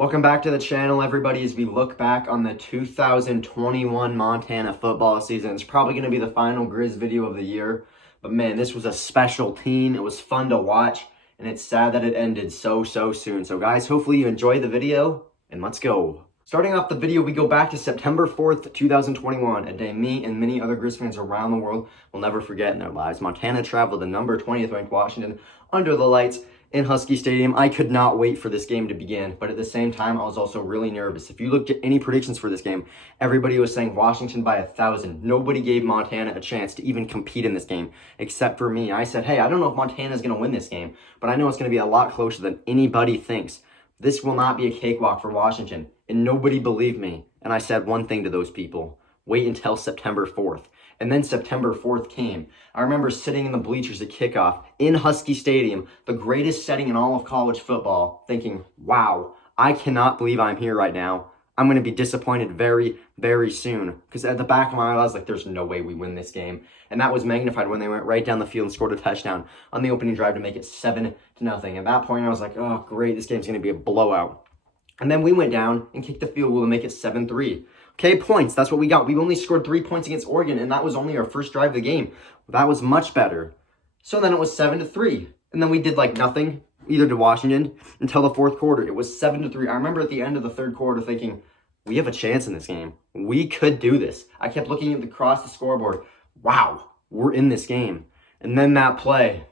Welcome back to the channel, everybody, as we look back on the 2021 Montana football season. It's probably going to be the final Griz video of the year, but man, this was a special team. It was fun to watch, and it's sad that it ended so soon. So guys, hopefully you enjoyed the video, and let's go. Starting off the video, we go back to September 4th, 2021, a day me and many other Griz fans around the world will never forget in their lives. Montana traveled to number 20th ranked Washington under the lights in Husky Stadium. I could not wait for this game to begin, but at the same time, I was also really nervous. If you looked at any predictions for this game, everybody was saying Washington by 1,000. Nobody gave Montana a chance to even compete in this game, except for me. I said, hey, I don't know if Montana's going to win this game, but I know it's going to be a lot closer than anybody thinks. This will not be a cakewalk for Washington, and nobody believed me. And I said one thing to those people: wait until September 4th. And then September 4th came. I remember sitting in the bleachers at kickoff in Husky Stadium, the greatest setting in all of college football, thinking, wow, I cannot believe I'm here right now. I'm going to be disappointed very soon. Because at the back of my mind, I was like, there's no way we win this game. And that was magnified when they went right down the field and scored a touchdown on the opening drive to make it 7-0. At that point, I was like, oh, great, this game's going to be a blowout. And then we went down and kicked the field goal to make it 7-3. Okay, points, that's what we got. We only scored 3 points against Oregon, and that was only our first drive of the game. That was much better. So then it was 7-3. And then we did like nothing, either to Washington, until the fourth quarter. It was 7-3. I remember at the end of the third quarter thinking, we have a chance in this game. We could do this. I kept looking across the scoreboard. Wow, we're in this game. And then that play,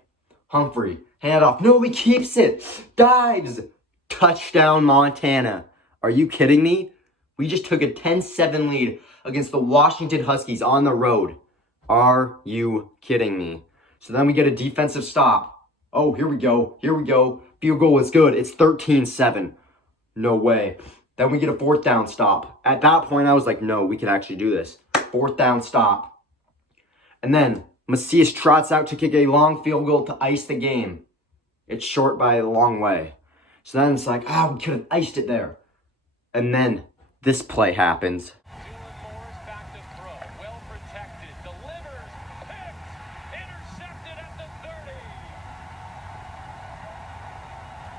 Humphrey, hand off. No, he keeps it. Dives. Touchdown, Montana. Are you kidding me? We just took a 10-7 lead against the Washington Huskies on the road. Are you kidding me? So then we get a defensive stop. Oh, here we go. Field goal is good. It's 13-7. No way. Then we get a fourth down stop. At that point, I was like, no, we can actually do this. Fourth down stop. And then Macias trots out to kick a long field goal to ice the game. It's short by a long way. So then it's like, we could have iced it there. And then this play happens. Back to throw. Well protected. Delivers. Picked. Intercepted at the 30.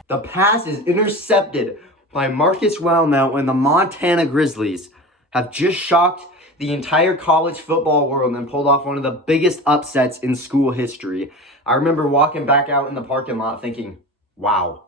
The pass is intercepted by Marcus Wellmount when the Montana Grizzlies have just shocked the entire college football world and pulled off one of the biggest upsets in school history. I remember walking back out in the parking lot thinking, wow,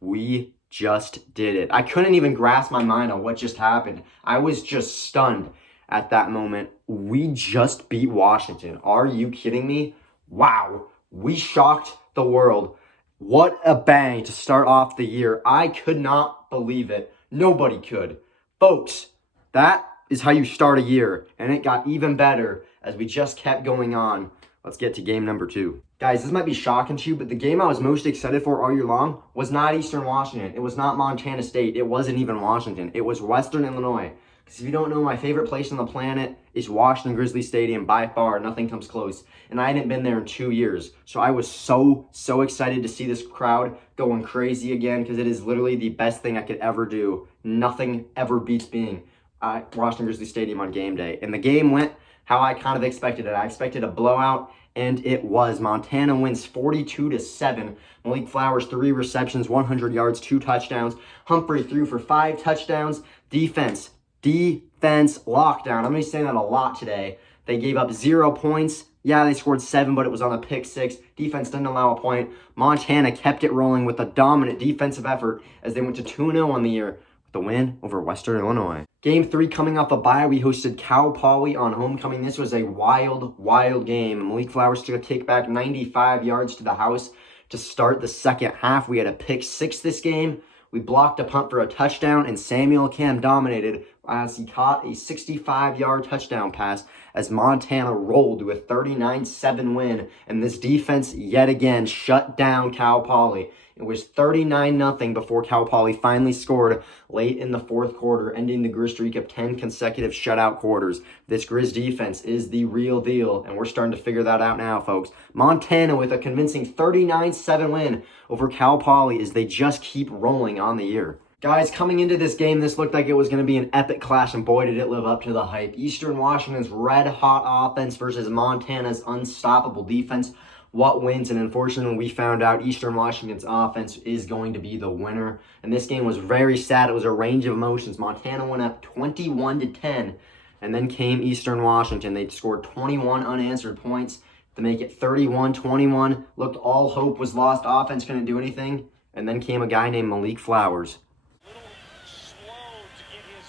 we just did it. I couldn't even grasp my mind on what just happened. I was just stunned at that moment. We just beat Washington. Are you kidding me? Wow. We shocked the world. What a bang to start off the year. I could not believe it. Nobody could. Folks, that is how you start a year, and it got even better as we just kept going on. Let's get to game number 2. Guys, this might be shocking to you, but the game I was most excited for all year long was not Eastern Washington. It was not Montana State. It wasn't even Washington. It was Western Illinois. Because if you don't know, my favorite place on the planet is Washington Grizzly Stadium by far. Nothing comes close. And I hadn't been there in 2 years. So I was so excited to see this crowd going crazy again, because it is literally the best thing I could ever do. Nothing ever beats being at Washington Grizzly Stadium on game day. And the game went how I kind of expected it. I expected a blowout, and it was. Montana wins 42-7. Malik Flowers, 3 receptions, 100 yards, 2 touchdowns. Humphrey threw for 5 touchdowns. Defense lockdown. I'm going to be saying that a lot today. They gave up 0 points. Yeah, they scored 7, but it was on a pick 6. Defense didn't allow a point. Montana kept it rolling with a dominant defensive effort as they went to 2-0 on the year with the win over Western Illinois. Game 3 coming off a bye, we hosted Cal Poly on homecoming. This was a wild game. Malik Flowers took a kickback 95 yards to the house to start the second half. We had a pick 6 this game. We blocked a punt for a touchdown, and Samuel Cam dominated as he caught a 65-yard touchdown pass as Montana rolled to a 39-7 win. And this defense yet again shut down Cal Poly. It was 39-0 before Cal Poly finally scored late in the fourth quarter, ending the Griz streak of 10 consecutive shutout quarters. This Griz defense is the real deal, and we're starting to figure that out now, folks. Montana with a convincing 39-7 win over Cal Poly as they just keep rolling on the year. Guys, coming into this game, this looked like it was going to be an epic clash, and boy, did it live up to the hype. Eastern Washington's red-hot offense versus Montana's unstoppable defense. what wins, and unfortunately we found out Eastern Washington's offense is going to be the winner. And this game was very sad. It was a range of emotions. Montana went up 21-10, and then came Eastern Washington. They scored 21 unanswered points to make it 31-21. Looked all hope was lost. Offense couldn't do anything. And then came a guy named Malik Flowers. A little slow to get his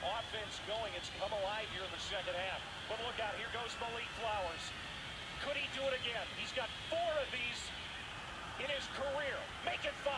offense going. It's come alive here in the second half. But look out, here goes Malik Flowers. Could he do it again? He's got 4 of these in his career. Make it 5.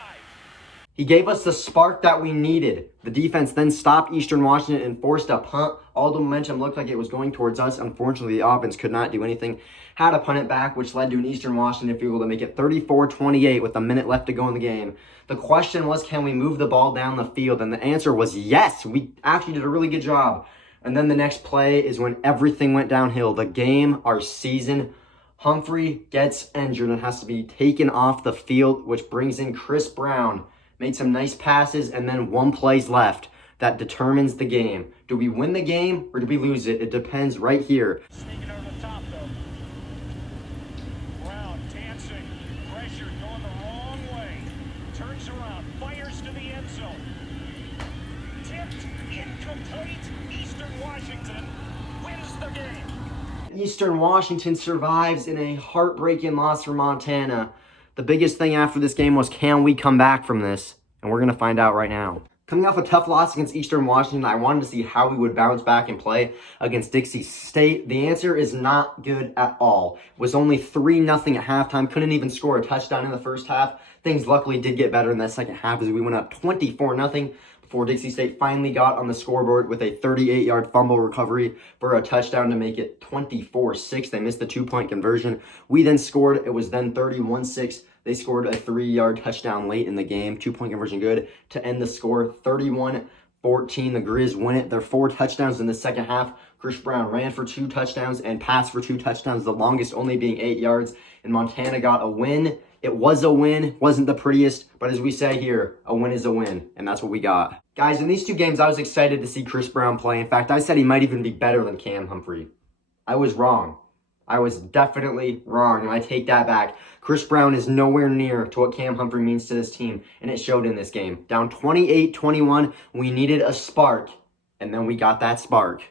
He gave us the spark that we needed. The defense then stopped Eastern Washington and forced a punt. All the momentum looked like it was going towards us. Unfortunately, the offense could not do anything. Had to punt it back, which led to an Eastern Washington field goal to make it 34-28 with a minute left to go in the game. The question was, can we move the ball down the field? And the answer was yes. We actually did a really good job. And then the next play is when everything went downhill. The game, our season, Humphrey gets injured and has to be taken off the field, which brings in Chris Brown. Made some nice passes, and then 1 play's left. That determines the game. Do we win the game or do we lose it? It depends right here. Sneaking over the top, though. Brown dancing. Pressure going the wrong way. Turns around. Fires to the end zone. Tipped. Incomplete. Eastern Washington wins the game. Eastern Washington survives in a heartbreaking loss for Montana. The biggest thing after this game was, can we come back from this? And we're going to find out right now. Coming off a tough loss against Eastern Washington, I wanted to see how we would bounce back and play against Dixie State. The answer is not good at all. It was only 3-0 at halftime. Couldn't even score a touchdown in the first half. Things luckily did get better in the second half as we went up 24-0 before Dixie State finally got on the scoreboard with a 38-yard fumble recovery for a touchdown to make it 24-6. They missed the 2-point conversion. We then scored. It was then 31-6. They scored a 3-yard touchdown late in the game. 2-point conversion good to end the score. 31-14. The Griz win it. Their 4 touchdowns in the second half. Chris Brown ran for 2 touchdowns and passed for 2 touchdowns, the longest only being 8 yards. And Montana got a win. It was a win. Wasn't the prettiest, but as we say here, a win is a win, and that's what we got. Guys, in these 2 games, I was excited to see Chris Brown play. In fact, I said he might even be better than Cam Humphrey. I was wrong. I was definitely wrong, and I take that back. Chris Brown is nowhere near to what Cam Humphrey means to this team, and it showed in this game. Down 28-21, we needed a spark, and then we got that spark.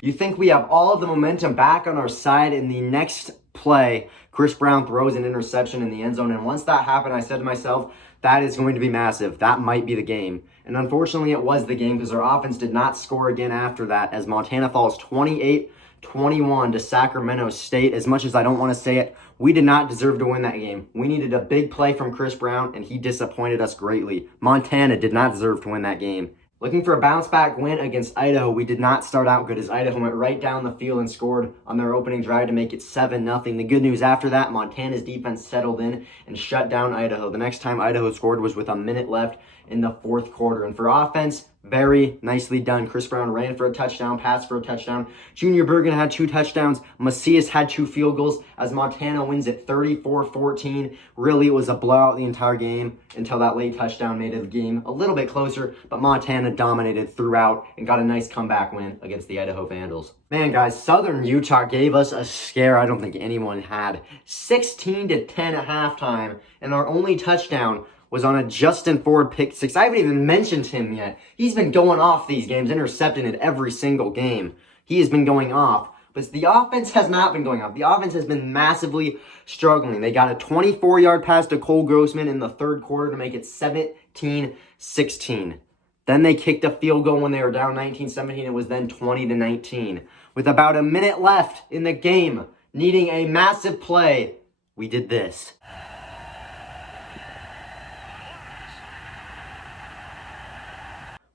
You think we have all of the momentum back on our side. In the next play, Chris Brown throws an interception in the end zone, and once that happened, I said to myself, that is going to be massive. That might be the game. And unfortunately, it was the game because our offense did not score again after that as Montana falls 28-21 to Sacramento State. As much as I don't want to say it, we did not deserve to win that game. We needed a big play from Chris Brown, and he disappointed us greatly. Montana did not deserve to win that game. Looking for a bounce-back win against Idaho, we did not start out good as Idaho went right down the field and scored on their opening drive to make it 7-0. The good news after that, Montana's defense settled in and shut down Idaho. The next time Idaho scored was with a minute left in the 4th quarter. And for offense, very nicely done. Chris Brown ran for a touchdown, passed for a touchdown. Junior Bergen had 2 touchdowns. Macias had 2 field goals as Montana wins at 34-14. Really, it was a blowout the entire game until that late touchdown made the game a little bit closer, but Montana dominated throughout and got a nice comeback win against the Idaho Vandals. Man, guys, Southern Utah gave us a scare I don't think anyone had. 16-10 at halftime, and our only touchdown was on a Justin Ford pick 6. I haven't even mentioned him yet. He's been going off these games, intercepting it every single game. He has been going off. But the offense has not been going off. The offense has been massively struggling. They got a 24-yard pass to Cole Grossman in the 3rd quarter to make it 17-16. Then they kicked a field goal when they were down 19-17. It was then 20-19. With about a minute left in the game, needing a massive play, we did this.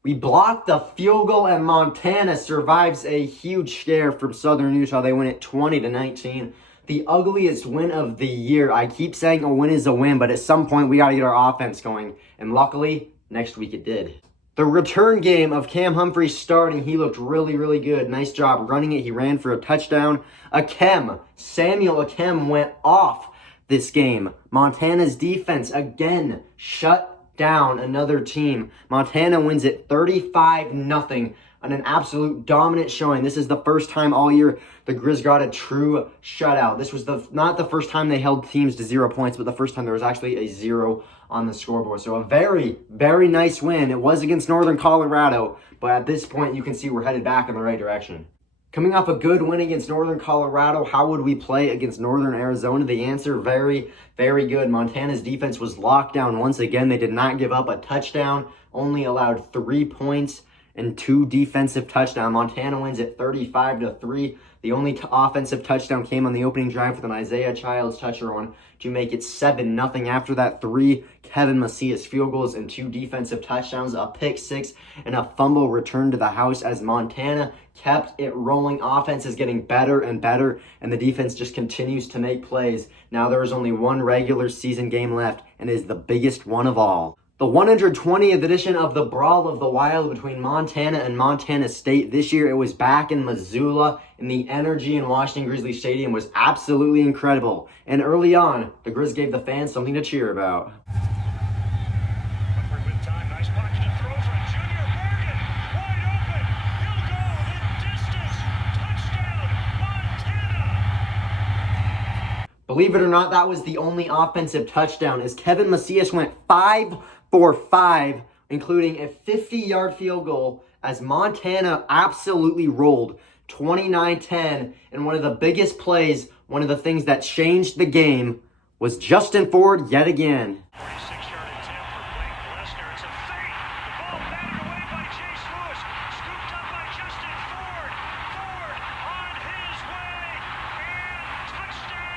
We blocked the field goal, and Montana survives a huge scare from Southern Utah. They win it 20-19. The ugliest win of the year. I keep saying a win is a win, but at some point we got to get our offense going. And luckily, next week it did. The return game of Cam Humphrey starting, he looked really, really good. Nice job running it. He ran for a touchdown. Samuel Akem went off this game. Montana's defense again shut down another team. Montana wins it 35-0 on an absolute dominant showing. This is the first time all year the Griz got a true shutout. This was not the first time they held teams to 0 points, but the first time there was actually a 0 on the scoreboard. So a very, very nice win. It was against Northern Colorado, but at this point you can see we're headed back in the right direction. Coming off a good win against Northern Colorado, how would we play against Northern Arizona? The answer, very, very good. Montana's defense was locked down once again. They did not give up a touchdown, only allowed 3 points and 2 defensive touchdowns. Montana wins at 35-3. The only offensive touchdown came on the opening drive with an Isaiah Childs touchdown to make it 7-0. After that, 3 Kevin Macias field goals and 2 defensive touchdowns, a pick 6, and a fumble return to the house as Montana kept it rolling. Offense is getting better and better, and the defense just continues to make plays. Now there is only one regular season game left, and it is the biggest one of all. The 120th edition of the Brawl of the Wild between Montana and Montana State. This year it was back in Missoula, and the energy in Washington Grizzly Stadium was absolutely incredible. And early on, the Griz gave the fans something to cheer about. With time, nice pocket to throw from Junior Morgan. Wide open. He'll go the distance. Touchdown, Montana. Believe it or not, that was the only offensive touchdown as Kevin Macias went 5 for 5, including a 50-yard field goal as Montana absolutely rolled 29-10. And one of the biggest plays, one of the things that changed the game, was Justin Ford yet again. 46-yard attempt for Blake Lesnar. It's a fake. The ball batted away by Chase Lewis. Scooped up by Justin Ford. Ford on his way. And touchdown,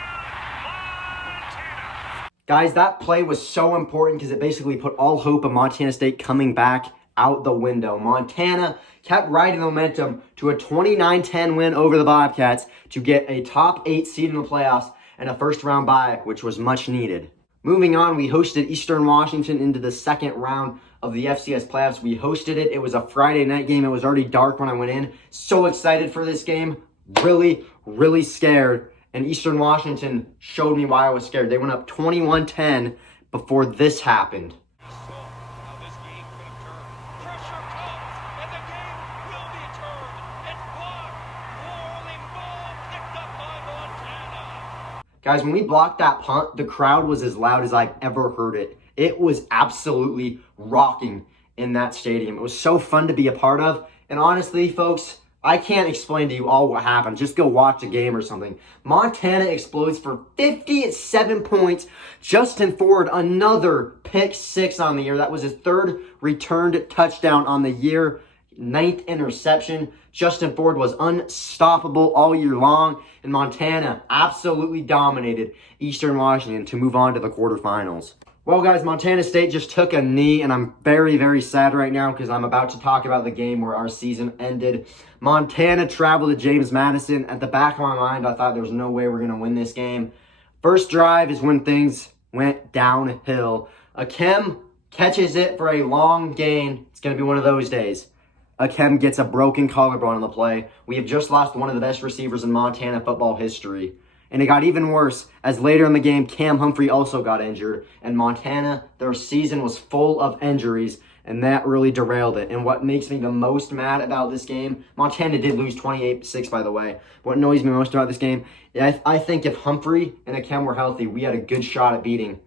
Montana. Guys, that play was so important because it basically put all hope of Montana State coming back out the window. Montana kept riding the momentum to a 29-10 win over the Bobcats to get a top 8 seed in the playoffs and a first-round bye, which was much needed. Moving on, we hosted Eastern Washington into the second round of the FCS playoffs. We hosted it. It was a Friday night game. It was already dark when I went in. So excited for this game. Really, really scared. And Eastern Washington showed me why I was scared. They went up 21-10 before this happened. Now this game could have turned. Pressure comes, and the game will be turned. It's blocked. Rolling ball picked up by Montana. Guys, when we blocked that punt, the crowd was as loud as I've ever heard it. It was absolutely rocking in that stadium. It was so fun to be a part of. And honestly, folks, I can't explain to you all what happened. Just go watch a game or something. Montana explodes for 57 points. Justin Ford, another pick 6 on the year. That was his 3rd returned touchdown on the year. 9th interception. Justin Ford was unstoppable all year long. And Montana absolutely dominated Eastern Washington to move on to the quarterfinals. Well, guys, Montana State just took a knee, and I'm very, very sad right now because I'm about to talk about the game where our season ended. Montana traveled to James Madison. At the back of my mind, I thought there was no way we're going to win this game. First drive is when things went downhill. Akem catches it for a long gain. It's going to be one of those days. Akem gets a broken collarbone on the play. We have just lost one of the best receivers in Montana football history. And it got even worse as later in the game, Cam Humphrey also got injured. And Montana, their season was full of injuries, and that really derailed it. And what makes me the most mad about this game, Montana did lose 28-6, by the way. What annoys me most about this game, I think if Humphrey and Cam were healthy, we had a good shot at beating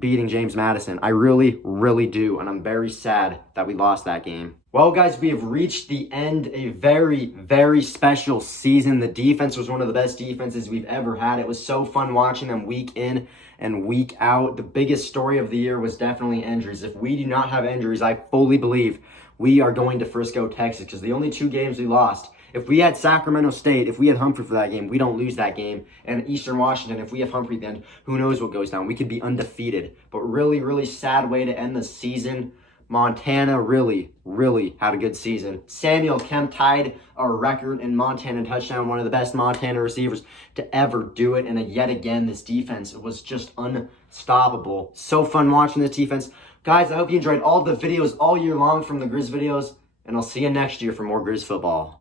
James Madison. I really, really do. And I'm very sad that we lost that game. Well, guys, we have reached the end. A very, very special season. The defense was one of the best defenses we've ever had. It was so fun watching them week in and week out. The biggest story of the year was definitely injuries. If we do not have injuries, I fully believe we are going to Frisco, Texas, because the only 2 games we lost, if we had Sacramento State, if we had Humphrey for that game, we don't lose that game. And Eastern Washington, if we have Humphrey then, who knows what goes down. We could be undefeated. But really, really sad way to end the season. Montana really, really had a good season. Samuel Kemp tied a record in Montana touchdown, one of the best Montana receivers to ever do it. And yet again, this defense was just unstoppable. So fun watching this defense. Guys, I hope you enjoyed all the videos all year long from the Griz videos. And I'll see you next year for more Griz football.